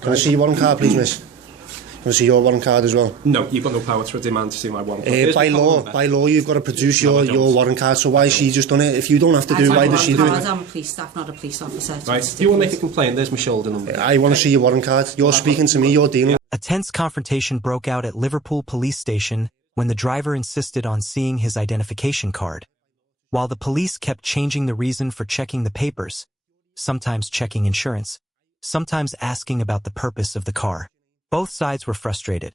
Can I see your warrant card, please, miss? Can I see your warrant card as well? No, you've got no power to demand to see my warrant card. By law, you've got to produce your warrant card, so why has she just done it? If you don't have to do it, why does she do it? I'm a police staff, not a police officer. Right, if you want to make a complaint, there's my shoulder number. I want to see your warrant card. You're speaking to me, you're dealing with... A tense confrontation broke out at Liverpool police station when the driver insisted on seeing his identification card. While the police kept changing the reason for checking the papers, sometimes checking insurance, sometimes asking about the purpose of the car. Both sides were frustrated.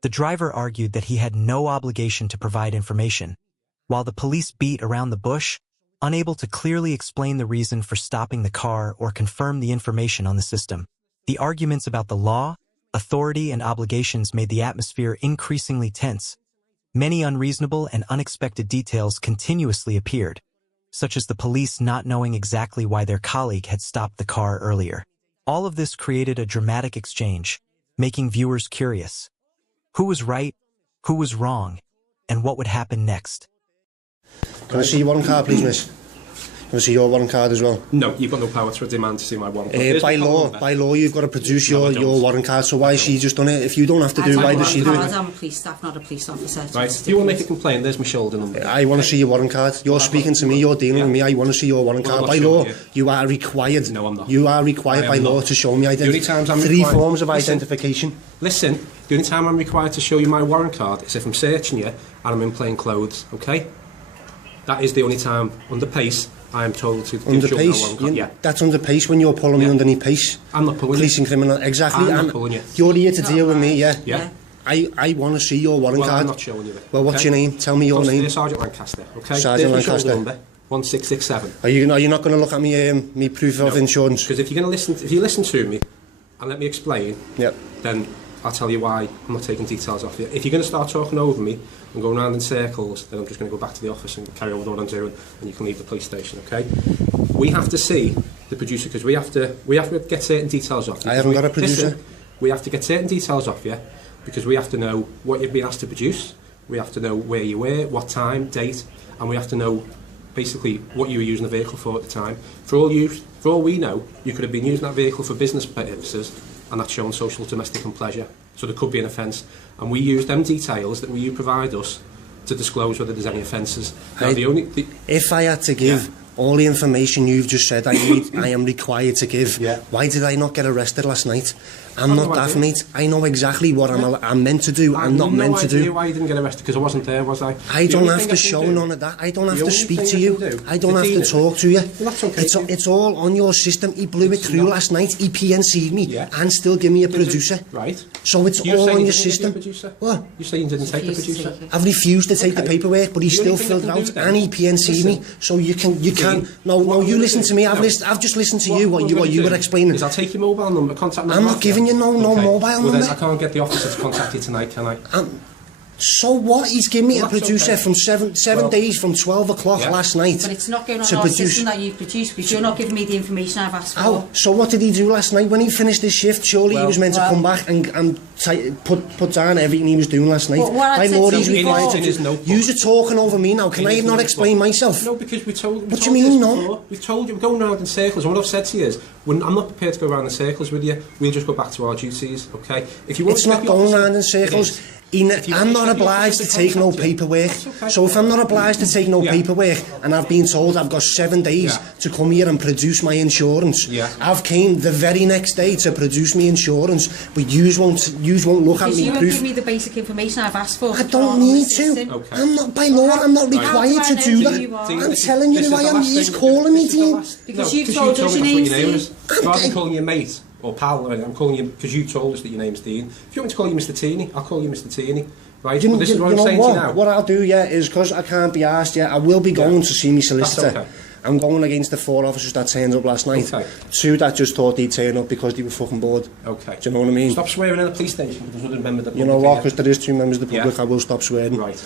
The driver argued that he had no obligation to provide information, while the police beat around the bush, unable to clearly explain the reason for stopping the car or confirm the information on the system. The arguments about the law, authority, and obligations made the atmosphere increasingly tense. Many unreasonable and unexpected details continuously appeared, such as the police not knowing exactly why their colleague had stopped the car earlier. All of this created a dramatic exchange, making viewers curious. Who was right, who was wrong, and what would happen next? Can I see your warrant card, please, miss? Can I see your warrant card as well? No, you've got no power to demand to see my warrant card. By law, you've got to produce your warrant card, so why has she just done it? If you don't have to do it, why does she do it? I'm a police staff, not a police officer. Right, if you want to make a complaint, there's my shoulder number. I want to see your warrant card. You're speaking to me, you're dealing with me, I want to see your warrant card. By law, you are required. No, I'm not. You are required by law to show me identification. 3 forms of identification. Listen, the only time I'm required to show you my warrant card is if I'm searching you and I'm in plain clothes, okay? That is the only time, under pace, I am told to under show pace, my warrant card. Yeah. That's under pace when you're pulling me underneath pace. I'm not pulling Policing criminal, exactly. I'm not pulling you. You're here to deal with me, yeah? Yeah. I want to see your warrant card. I'm not showing you it. Well, what's your name? Tell me your name. Sergeant Lancaster, okay? Sergeant Lancaster. Number, 1667. Are you not going to look at me proof of insurance? Because if you listen to me and let me explain, yep, then I'll tell you why I'm not taking details off you. If you're going to start talking over me and going around in circles, then I'm just going to go back to the office and carry on with what I'm doing, and you can leave the police station, okay? We have to see the producer because we have to get certain details off you. I haven't got a producer. Listen, we have to get certain details off you because we have to know what you've been asked to produce, we have to know where you were, what time, date, and we have to know basically what you were using the vehicle for at the time. For all we know, you could have been using that vehicle for business purposes, and that's showing social, domestic and pleasure. So there could be an offence. And we use them details that you provide us to disclose whether there's any offences. If I had to give all the information you've just said I am required to give, why did I not get arrested last night? I'm not daft, mate. I know exactly what I'm meant to do and not meant to do. I have no idea why you didn't get arrested, because I wasn't there, was I? I don't have to show none of that. I don't have to speak to you. I don't have to talk to you. That's okay. It's all on your system. He blew it through last night. He PNC'd me and still give me a producer. Right. So it's all on your system. What? You're saying you didn't take the producer? I've refused to take the paperwork, but he still filled it out and he PNC'd me. So you can. No, you listen to me. I've just listened to you. What you were explaining. I'll take your mobile number, contact number. I'm not giving you no mobile number. Well, then I can't get the officer to contact you tonight, can I? So what? He's given me a producer from seven days from 12 o'clock last night. But it's not going on our system that you've produced because you're not giving me the information I've asked for. So what did he do last night when he finished his shift? Surely he was meant to come back and put down everything he was doing last night. By law, he's required to do. You're talking over me now. Can I not explain myself? No, because we told. What do you mean, no? We told you we're going around in circles, and what I've said to you is, I'm not prepared to go around in circles with you. We'll just go back to our duties, okay? If you want it's not going around in circles. I'm not obliged to take no paperwork. So if I'm not obliged to take no paperwork and I've been told I've got 7 days to come here and produce my insurance, I've came the very next day to produce my insurance, but yous won't look at me. You won't give me the basic information I've asked for. I don't need to. I'm not by law. I'm not required to do that. I'm telling you who I am. He's calling me, Dean. Because you've told us your name's Dean. Rather than calling you mate or pal, I'm calling you because you told us that your name's Dean. If you want me to call you Mr. Tierney, I'll call you Mr. Tierney. Right? But this is what I'm saying to you now. What I'll do, is because I can't be asked yet, I will be going to see my solicitor. That's okay. I'm going against the 4 officers that turned up last night. 2 that just thought they'd turn up because they were fucking bored. Okay. Do you know what I mean? Stop swearing in the police station because there's another member of the public. You know what? Because there is 2 members of the public, I will stop swearing. Right.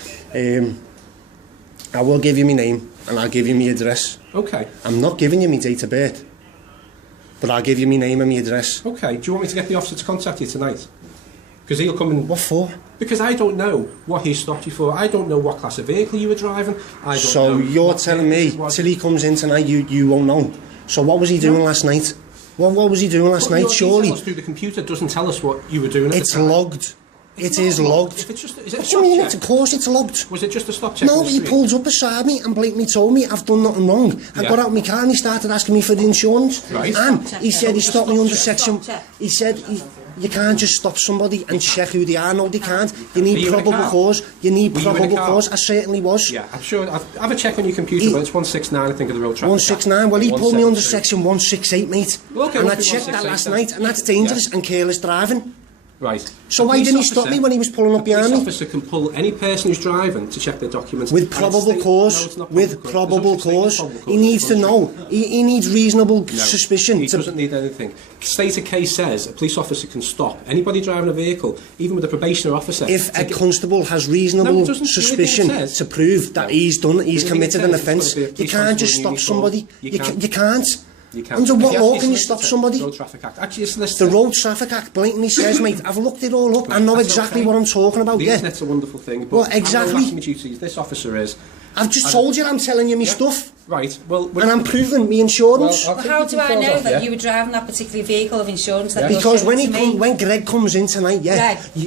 I will give you my name and I'll give you my address. Okay. I'm not giving you my date of birth, but I'll give you my name and my address. Okay. Do you want me to get the officer to contact you tonight? Because he'll come and... What for? Because I don't know what he stopped you for. I don't know what class of vehicle you were driving. So you're telling me till he comes in tonight you won't know. So what was he doing last night? What was he doing last night? Surely through the computer doesn't tell us what you were doing. At it's the time. Logged. It is logged. If it's just, is it What do you mean? Of course it's logged. Was it just a stop check? No, he pulled up beside me and blatantly told me I've done nothing wrong. I got out of my car and he started asking me for the insurance. Right. And he said he stopped me under section. He said you can't just stop somebody and check who they are. No, they can't. You need probable cause. You need probable cause. I certainly was. Yeah, I'm sure. Have a check on your computer, but it's 169, I think, of the road traffic. 169. Well, he pulled me under section 168, mate. Okay, and I checked that last night, and that's dangerous and careless driving. Right. So why didn't he stop me when he was pulling up behind me? A police officer can pull any person who's driving to check their documents. With probable cause. With probable cause. He needs to know. He needs reasonable suspicion. He doesn't need anything. State a case says a police officer can stop anybody driving a vehicle, even with a probationary officer. If a constable has reasonable suspicion to prove that he's committed an offence, you can't just stop somebody. You can't. Under what law can you stop somebody? Road Traffic Act. Actually, it's the Road Traffic Act blatantly says, mate, I've looked it all up. I know exactly what I'm talking about. The internet's a wonderful thing. But well, exactly. My duties, this officer is. I've just told you I'm telling you my stuff. Right. Well, and I'm proving my insurance. Well, how do I know that you were driving that particular vehicle of insurance? That because when Greg comes in tonight,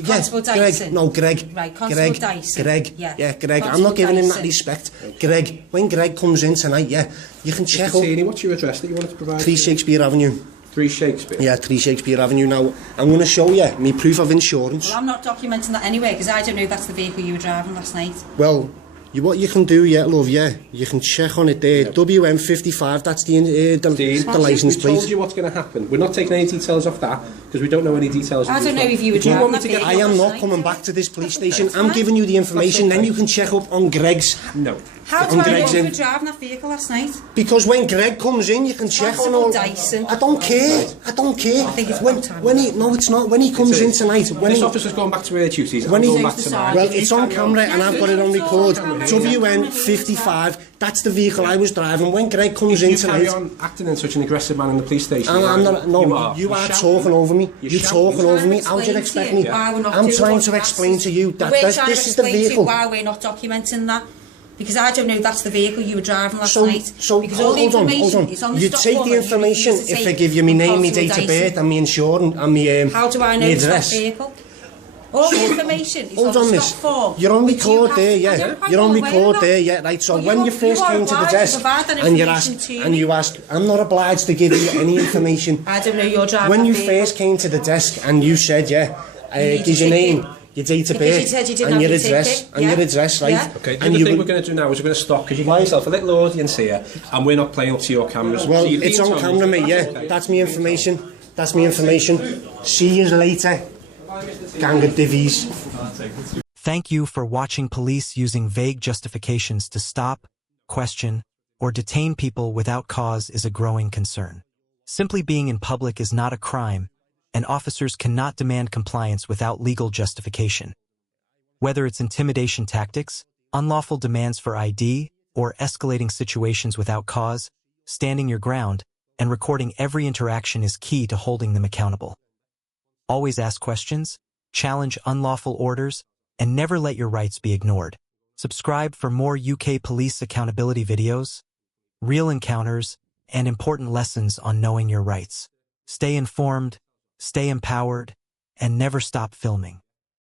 Constable Dyson. No, Greg. Right, Constable Dyson. Greg. Yeah, Greg. I'm not giving him that respect. Greg. When Greg comes in tonight, you can check up. Tierney, what's your address that you wanted to provide? 3 Shakespeare Avenue. 3 Shakespeare? Yeah, 3 Shakespeare Avenue. Now, I'm going to show you my proof of insurance. Well, I'm not documenting that anyway, because I don't know if that's the vehicle you were driving last night. Well, what you can do, love, you can check on it there. WM55, that's the licence plate. We told you what's going to happen. We're not taking any details off that, because we don't know any details. I don't know if you were driving that vehicle. I am not coming back to this police station. I'm giving you the information, then you can check up on Greg's. No. How do I know you were driving that vehicle last night? Because when Greg comes in, you can check on all. Dyson. I don't care. I think it's when it's not. When he comes in tonight. This officer's going back to her duties. When he back to mine. Well, it's on camera and I've got it on record. WN55. That's the vehicle I was driving. When Greg comes in tonight. You carry on acting in such an aggressive manner in the police station. I'm not. No, you are talking over me. You're talking over me. How do you expect me? I'm trying to explain to you that this is the vehicle. Why we're not documenting that? Because I don't know if that's the vehicle you were driving last night. So hold on. You take the information if I give you my name, my date of birth, and my insurance, and my how do I know it's that vehicle? All the information is on the stop form. You're on record there, yeah. You're on record there, yeah. Right. So when you first came to the desk and you asked, I'm not obliged to give you any information. I don't know you're driving. When you first came to the desk and you said, give your name, your date of birth, and your address, right? Yeah. Okay, the other thing we're going to do now is we're going to stop, because you've got yourself a little audience here, and we're not playing up to your cameras. Well, it's on camera, mate, yeah. That's my information. See you later, gang of divvies. Thank you for watching. Police using vague justifications to stop, question, or detain people without cause is a growing concern. Simply being in public is not a crime, and officers cannot demand compliance without legal justification. Whether it's intimidation tactics, unlawful demands for ID, or escalating situations without cause, standing your ground and recording every interaction is key to holding them accountable. Always ask questions, challenge unlawful orders, and never let your rights be ignored. Subscribe for more UK police accountability videos, real encounters, and important lessons on knowing your rights. Stay informed, stay empowered, and never stop filming.